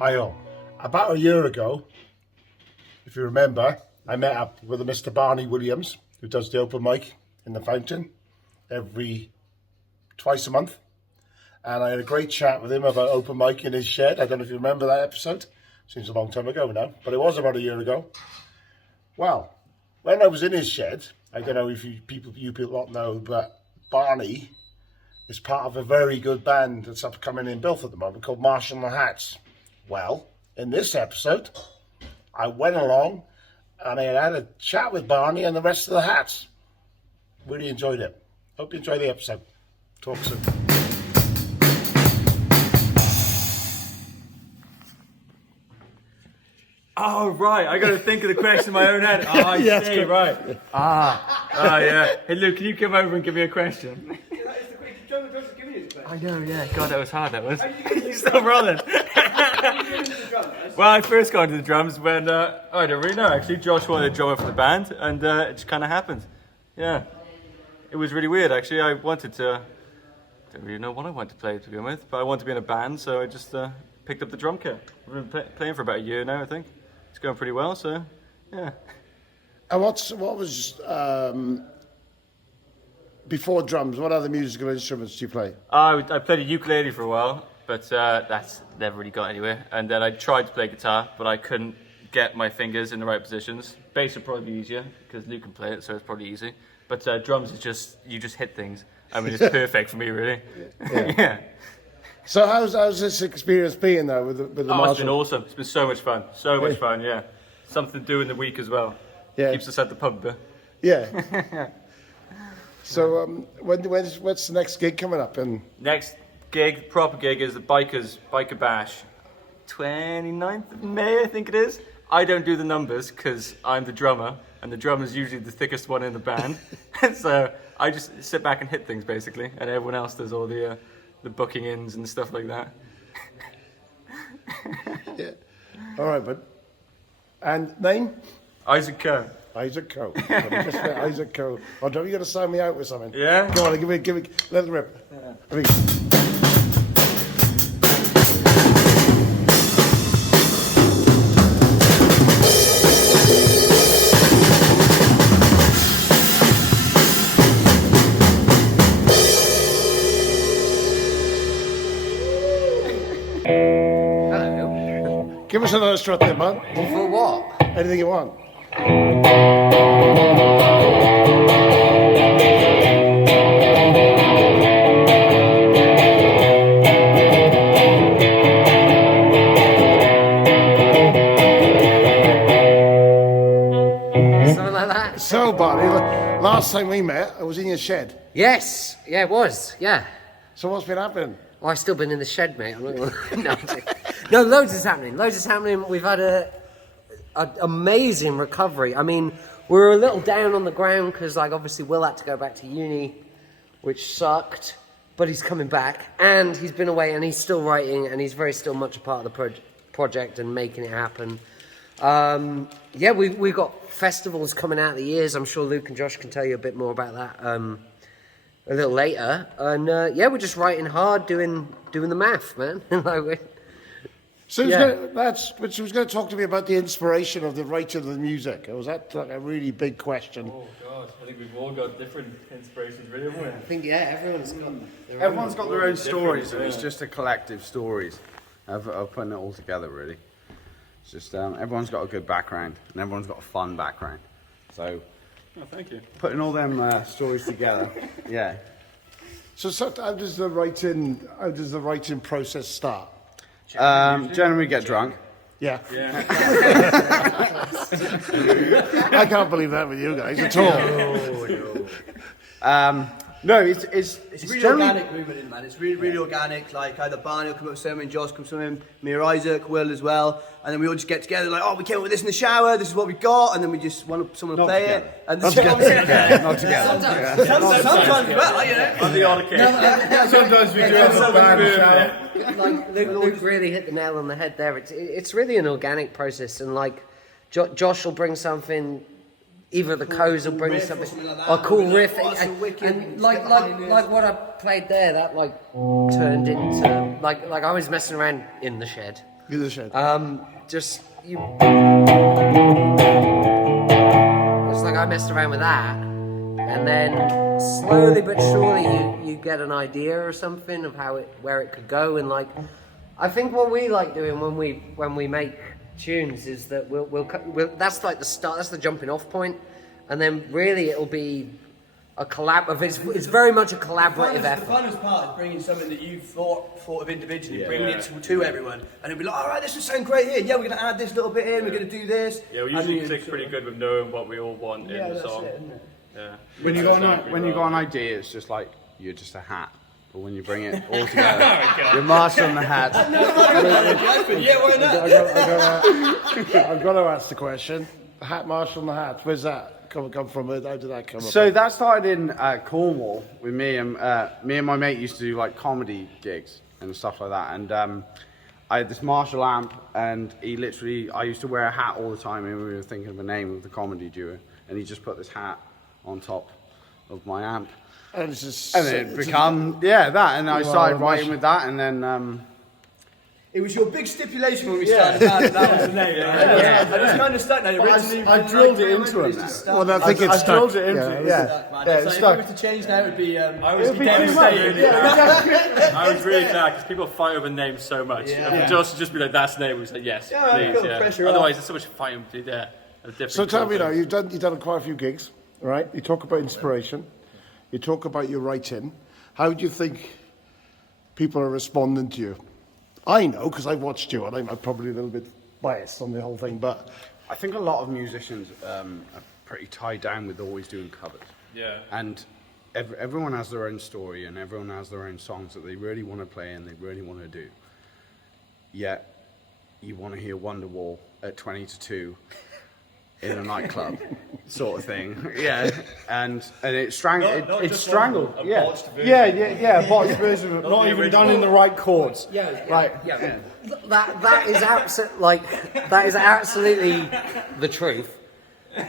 About a year ago, if you remember, I met up with a Mr. Barney Williams, who does the open mic in the Fountain twice a month. And I had a great chat with him about open mic in his shed. I don't know if you remember that episode. Seems a long time ago now, but it was about a year ago. Well, when I was in his shed, I don't know if you people don't know, but Barney is part of a very good band that's upcoming in Bilf at the moment called Marshal and Hats. Well, in this episode, I went along and I had a chat with Barney and the rest of the Hats. Really enjoyed it. Hope you enjoy the episode. Talk soon. Oh, right. I got to think of the question in my own head. Oh, I Yes, see, good. right. Yeah. Hey, Luke, can you come over and give me a question? I know, yeah. God, that was hard, that was. You still rolling. Well, I first got into the drums when, I don't really know, actually. Josh wanted a drummer for the band, and it just kind of happened. Yeah. It was really weird, actually. I wanted to, I don't really know what I wanted to play to begin with, but I wanted to be in a band, so I just picked up the drum kit. I've been playing for about a year now, I think. It's going pretty well, so yeah. And what was before drums? What other musical instruments do you play? I played a ukulele for a while, but that's never really got anywhere. And then I tried to play guitar, but I couldn't get my fingers in the right positions. Bass would probably be easier because Luke can play it, so it's probably easy. But drums is you just hit things. I mean, it's perfect for me, really. Yeah. Yeah. So how's this experience been though with the Marshal? It's been awesome. It's been so much fun. So much fun, yeah. Something to do in the week as well. Yeah. Keeps us at the pub a bit. Yeah. So what's the next gig coming up? And Next gig, proper gig, is the Biker Bash. 29th of May, I think it is. I don't do the numbers because I'm the drummer, and the drummer's usually the thickest one in the band. So I just sit back and hit things, basically, and everyone else does all the booking ins and stuff like that. yeah. All right, bud. And name? Isaac Coe. Isaac Coe. Isaac Coe. Oh, don't you got to sign me out with something? Yeah? Go on, give me, let it rip. Yeah. Hello. Give us another strut there, man. For what? Anything you want. Something like that? So, Barney, last time we met, I was in your shed. Yes. Yeah, it was. Yeah. So what's been happening? Well, I've still been in the shed, mate. I'm not gonna... No, loads is happening. Loads is happening. We've had an amazing recovery. I mean, we were a little down on the ground because, like, obviously Will had to go back to uni, which sucked. But he's coming back, and he's been away, and he's still writing, and he's very still much a part of the project and making it happen. Yeah, we've got festivals coming out of the years. I'm sure Luke and Josh can tell you a bit more about that a little later. And yeah, we're just writing hard, doing the math, man. So Yeah. she was going to talk to me about the inspiration of the writing of the music. Was that like a really big question? Oh, God. I think we've all got different inspirations, really, haven't we? I think, yeah, everyone's got their own stories, and yeah. it's just a collective stories of putting it all together, really. It's just everyone's got a good background, and everyone's got a fun background. So, Oh, thank you. putting all them stories together, yeah. So how does the writing process start? Generally get drunk. Yeah. Yeah. I can't believe that with you guys at all. No, it's Really generally organic movement in, man. It's really organic. Like either Barney will come up with something, Josh comes with him, me or Isaac, Will as well, and then we all just get together like, oh, we came up with this in the shower. This is what we got, and then we just want someone to play it. And this is what I'm saying. not together. Sometimes, well, you know. On the odd occasion. Sometimes we do have a band shower. Like Luke really hit the nail on the head there. It's really an organic process, and like Josh will bring something. Either the Coes will bring something, like that. a cool riff, What's a wicked and like what I played there, that like turned into like I was messing around in the shed, Give the shed. Just you. It's like I messed around with that, and then slowly but surely you get an idea or something of where it could go, and like I think what we like doing when we make tunes is that we'll that's like the start, that's the jumping off point, and then really it'll be a it's very much a collaborative The effort. funnest part is bringing something that you've thought of individually, bringing it to everyone, and it'll be like, all right, this will sound great here. Yeah, we're going to add this little bit in. We're going to do this. Yeah, we usually click pretty good with knowing what we all want in the that's song. it, isn't it? Yeah. When you got an idea, it's just like you're just a hat. But when you bring it all together, you're Marshal and Hats. Yeah, why not? I've got to ask the question. The hat, Marshal and the Hats. Where's that come from? How did that come up? So that started in Cornwall with me and my mate used to do like comedy gigs and stuff like that. And I had this Marshall amp, and I used to wear a hat all the time, and we were thinking of a name of the comedy duo, and he just put this hat on top of my amp. And it's just, And it become that, and I started writing with that, and then It was your big stipulation when we started that was the name. I just kind of stuck now. Originally, I drilled it into him. well, I think it's drilled stuck. it into If we were to change now, it would be. I was devastated. I was really glad because people fight over names so much. And Josh would just be like, "That's the name." We was like, "Yes, Yeah, I please." feel the Yeah. pressure Otherwise, off. there's so much fighting to do there. So tell me now, you've done quite a few gigs, right? You talk about inspiration. You talk about your writing. How do you think people are responding to you? I know because I've watched you, and I'm probably a little bit biased on the whole thing, but I think a lot of musicians are pretty tied down with always doing covers. Yeah. And everyone has their own story, and everyone has their own songs that they really want to play and they really want to do. Yet, you want to hear Wonderwall at 20 to 2 in a nightclub, sort of thing. Yeah. And it's strangled. Not It's just strangled. a Yeah. botched version. Yeah. A botched version, of it, not the even original. done in the right chords. Yeah. That is absolutely the truth.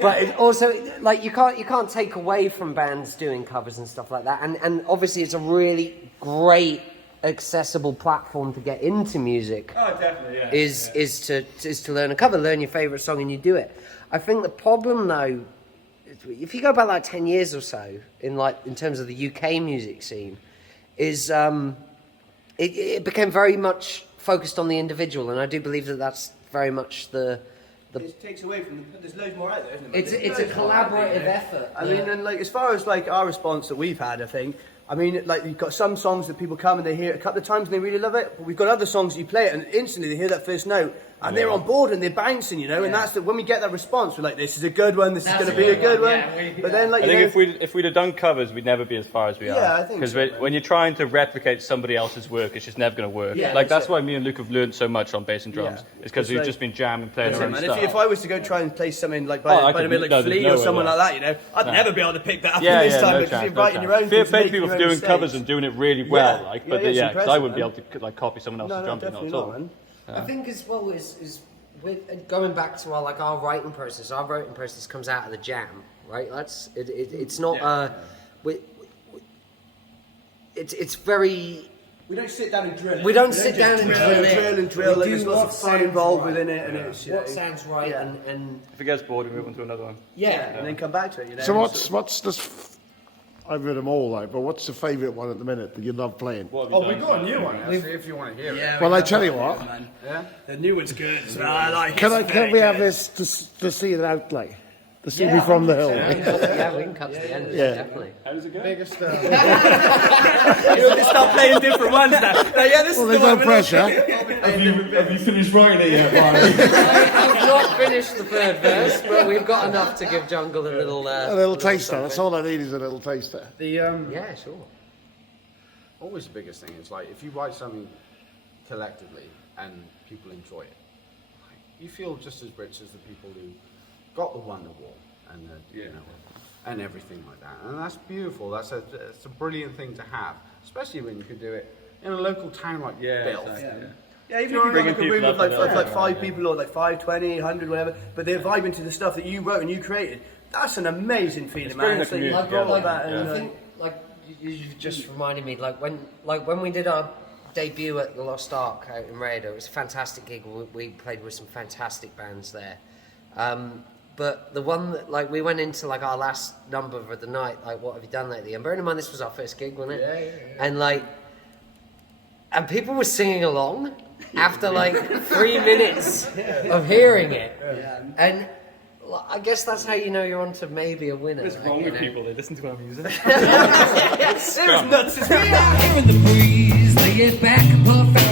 But it also, like, you can't take away from bands doing covers and stuff like that. And obviously, it's a really great, accessible platform to get into music. Oh, definitely. Yeah. Is to learn a cover, learn your favourite song, and you do it. I think the problem, though, if you go back like 10 years or so in terms of the UK music scene, is it became very much focused on the individual, and I do believe that that's very much the. It takes away from. There's loads more out there, isn't there? It's a collaborative effort. I mean, and like as far as like our response that we've had, I think. I mean, like you've got some songs that people come and they hear it a couple of times and they really love it. But we've got other songs that you play it and instantly they hear that first note and they're on board and they're bouncing, you know. And that's when we get that response, we're like, "This is a good one. This is going to be a good one." But then, like, I think if we'd have done covers, we'd never be as far as we are. Yeah, I think because so, when you're trying to replicate somebody else's work, it's just never going to work. Yeah, like that's that's why me and Luke have learned so much on bass and drums. Yeah. It's because It's we've like- just been jamming, playing our own Man, stuff. if I was to go try and play something like I by could- the middle, no, like there's Flea no or way someone there. like that, you know, I'd never be able to pick that up Yeah, in this yeah, time no because chance, you're no writing your chance. own. Fair things, play to making people for your own doing covers mistakes. and doing it really well, Yeah. like. Yeah, But yeah, it's yeah, because I impressive, wouldn't be man. able to like copy someone else's No, drumming, not definitely at all. not, man. I think as well is with going back to our writing process. Our writing process comes out of the jam, right? It's not it's very. We don't sit down and drill it. We don't sit down and drill it. Drill and drill. We There's do lots what of fun sounds involved right. within it, and it's What sounds right, Yeah. and If it gets bored, we move on to another one. and then come back to it. You know. so what's this? I've read them all, like, but what's the favourite one at the minute that you love playing? Oh, we've got a new one. Actually, if you want to hear it. Well, I tell you what, The new one's good. So I like. can we have this to see it out, like, to see me from the hill? yeah, we can cut to the end. Yeah. Definitely. How does it go? They start playing different ones now. Yeah, this Well, is there's the no one. pressure. Have you finished writing it yet, Brian? I've not finished the third verse, but we've got enough to give Jungle a little. A little taster. That's all I need is a little taster. Yeah, sure. Always the biggest thing is like if you write something collectively and people enjoy it, like, you feel just as rich as the people who got the Wonderwall and you know and everything like that. And that's beautiful. It's a brilliant thing to have, especially when you could do it in a local town like Bill. Exactly, Yeah, even if you've got Bringing like a room people of up like and five people or like 5, 20, 100, whatever, but they're vibing to the stuff that you wrote and you created. That's an amazing feeling, man. bringing the So you community brought all together. that, I and think, like, you just reminded me, like when we did our debut at the Lost Ark out in Rado. It was a fantastic gig. We played with some fantastic bands there. But the one that, like, we went into, like, our last number of the night, like, what have you done lately? And bearing in mind, this was our first gig, wasn't it? Yeah. And, like, and people were singing along after, like, 3 minutes of hearing it. Yeah. And I guess that's how you know you're onto maybe a winner. What's wrong with people? They listen to our music. It was nuts. Hearing the breeze, lay it back, puff